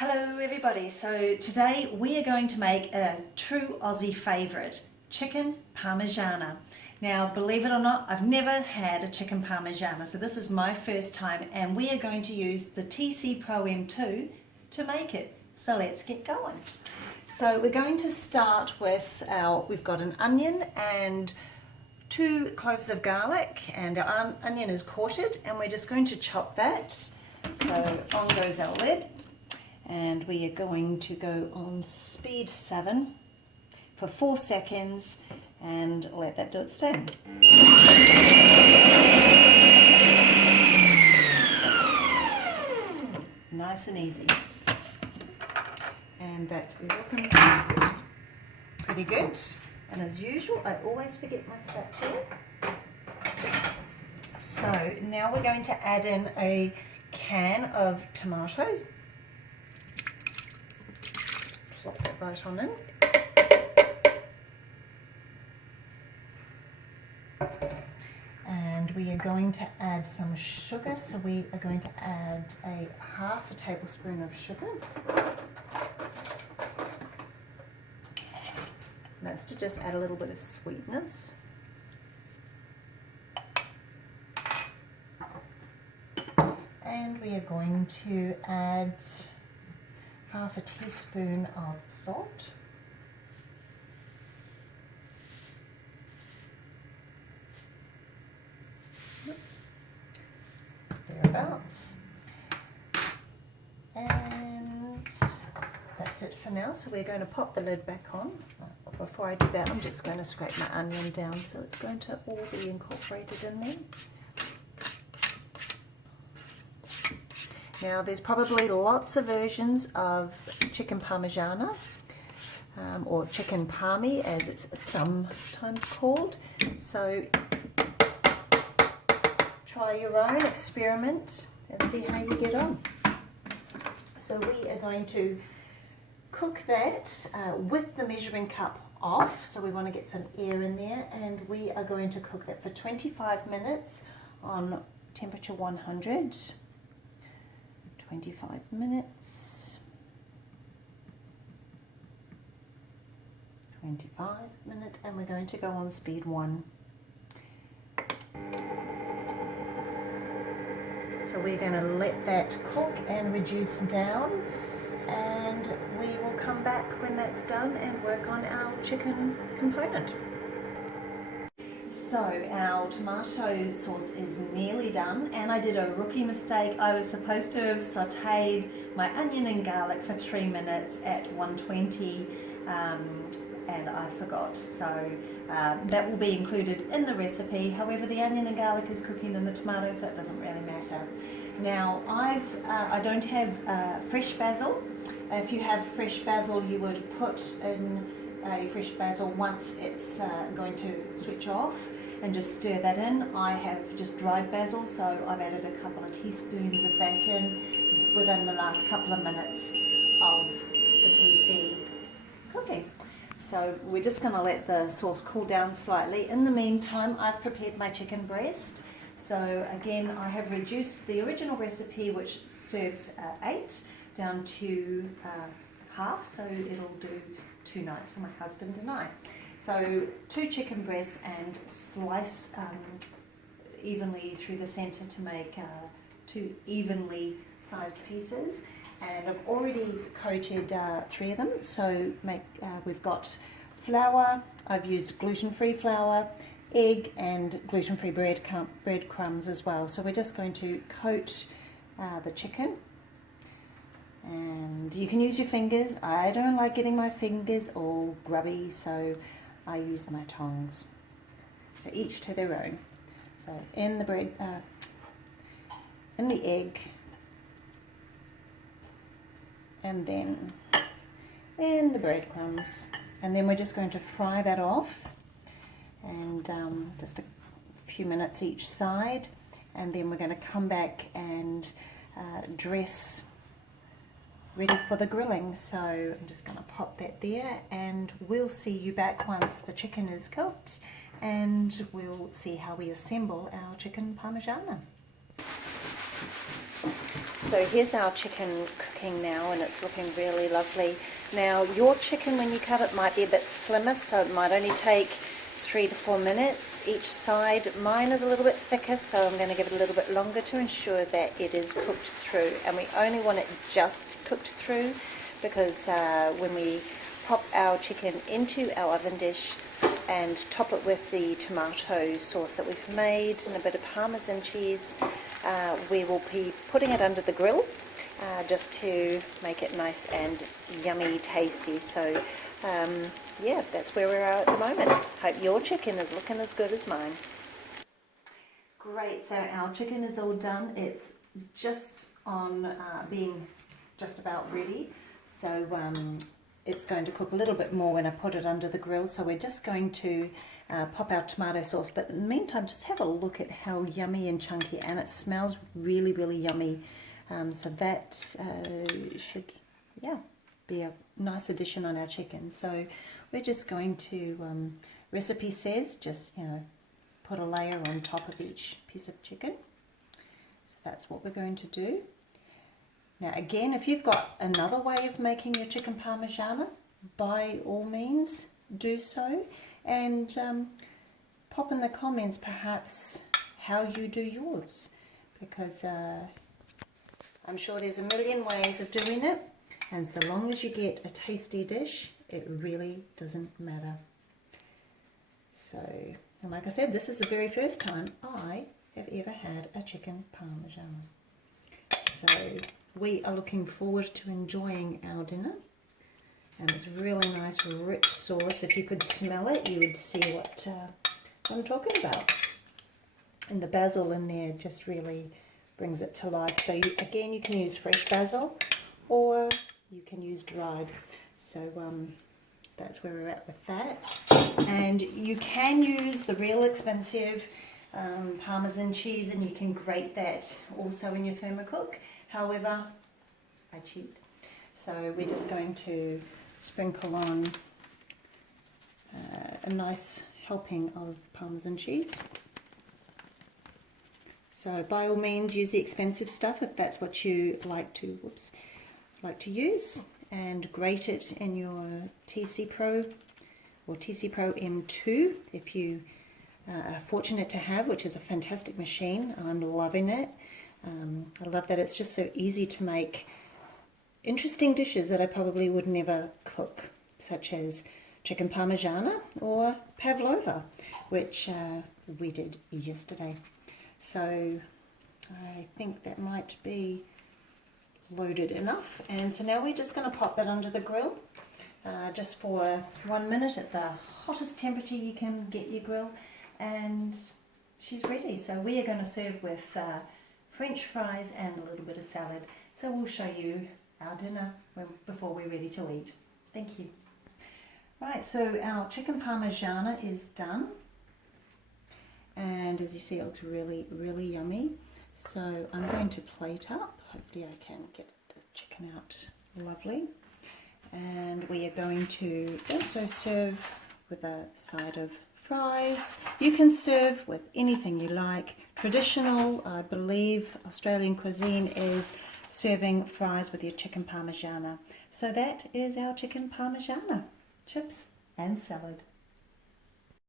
Hello everybody, so today we are going to make a true Aussie favourite, chicken Parmigiana. Now believe it or not, I've never had a chicken Parmigiana, so this is my first time and we are going to use the TC Pro M2 to make it. So let's get going. So we're going to start with we've got an onion and 2 cloves of garlic, and our onion is quartered and we're just going to chop that. So on goes our lid. And we are going to go on speed 7 for 4 seconds and let that do its thing. Nice and easy. And that is looking pretty good. And as usual, I always forget my spatula. So now we're going to add in a can of tomatoes. Plop that right on in. And we are going to add some sugar, so we are going to add half a tablespoon of sugar. That's to just add a little bit of sweetness. And we are going to add half a teaspoon of salt. Thereabouts. And that's it for now. So we're going to pop the lid back on. Before I do that, I'm just going to scrape my onion down so it's going to all be incorporated in there. Now there's probably lots of versions of chicken Parmigiana or chicken Parmy as it's sometimes called. So try your own, experiment and see how you get on. So we are going to cook that with the measuring cup off. So we want to get some air in there, and we are going to cook that for 25 minutes on temperature 100. 25 minutes, 25 minutes, and we're going to go on speed 1. So we're going to let that cook and reduce down, and we will come back when that's done and work on our chicken component. So our tomato sauce is nearly done, and I did a rookie mistake. I was supposed to have sauteed my onion and garlic for 3 minutes at 120 and I forgot. So that will be included in the recipe. However, the onion and garlic is cooking in the tomato, so it doesn't really matter. Now I don't have fresh basil. If you have fresh basil, you would put in a fresh basil once it's going to switch off and just stir that in. I have just dried basil, so I've added a couple of teaspoons of that in within the last couple of minutes of the TC cooking. So we're just going to let the sauce cool down slightly. In the meantime, I've prepared my chicken breast. So again, I have reduced the original recipe, which serves 8, down to half, so it'll do 2 nights for my husband and I. So 2 chicken breasts, and slice evenly through the center to make 2 evenly sized pieces. And I've already coated 3 of them. So we've got flour. I've used gluten-free flour, egg, and gluten-free breadcrumbs as well. So we're just going to coat the chicken. And you can use your fingers. I don't like getting my fingers all grubby, so I use my tongs. So each to their own. So in the bread, in the egg, and then in the breadcrumbs, and then we're just going to fry that off, and just a few minutes each side, and then we're going to come back and dress ready for the grilling. So I'm just going to pop that there, and we'll see you back once the chicken is cooked, and we'll see how we assemble our chicken Parmigiana. So here's our chicken cooking now, and it's looking really lovely. Now your chicken, when you cut it, might be a bit slimmer, so it might only take 3 to 4 minutes each side. Mine is a little bit thicker, so I'm going to give it a little bit longer to ensure that it is cooked through. And we only want it just cooked through, because when we pop our chicken into our oven dish and top it with the tomato sauce that we've made and a bit of Parmesan cheese, we will be putting it under the grill just to make it nice and yummy tasty. So yeah, that's where we're at the moment. Hope your chicken is looking as good as mine. Great, so our chicken is all done. It's just on being just about ready. So it's going to cook a little bit more when I put it under the grill. So we're just going to pop our tomato sauce. But in the meantime, just have a look at how yummy and chunky, and it smells really, really yummy. So that should, yeah, be a nice addition on our chicken. So we're just going to, recipe says, just, you know, put a layer on top of each piece of chicken. So that's what we're going to do. Now again, if you've got another way of making your chicken parmigiana, by all means do so, and pop in the comments perhaps how you do yours, because I'm sure there's a million ways of doing it, and so long as you get a tasty dish, it really doesn't matter. So, and like I said, this is the very first time I have ever had a chicken parmigiana. So we are looking forward to enjoying our dinner, and it's really nice rich sauce. If you could smell it, you would see what I'm talking about. And the basil in there just really brings it to life. So again, you can use fresh basil or you can use dried. So that's where we're at with that. And you can use the real expensive Parmesan cheese, and you can grate that also in your Thermocook. However, I cheat. So we're just going to sprinkle on a nice helping of Parmesan cheese. So by all means use the expensive stuff if that's what you like to, use, and grate it in your TC Pro or TC Pro M2 if you are fortunate to have, which is a fantastic machine. I'm loving it. I love that it's just so easy to make interesting dishes that I probably would never cook, such as chicken parmigiana or pavlova, which we did yesterday. So I think that might be loaded enough, and so now we're just going to pop that under the grill just for 1 minute at the hottest temperature you can get your grill, and she's ready. So we are going to serve with French fries and a little bit of salad. So we'll show you our dinner before we're ready to eat. Thank you. Right, so our chicken parmigiana is done, and as you see, it looks really, really yummy. So I'm going to plate up. Hopefully I can get this chicken out lovely. And we are going to also serve with a side of fries. You can serve with anything you like. Traditional, I believe, Australian cuisine is serving fries with your chicken parmigiana. So that is our chicken parmigiana, chips and salad.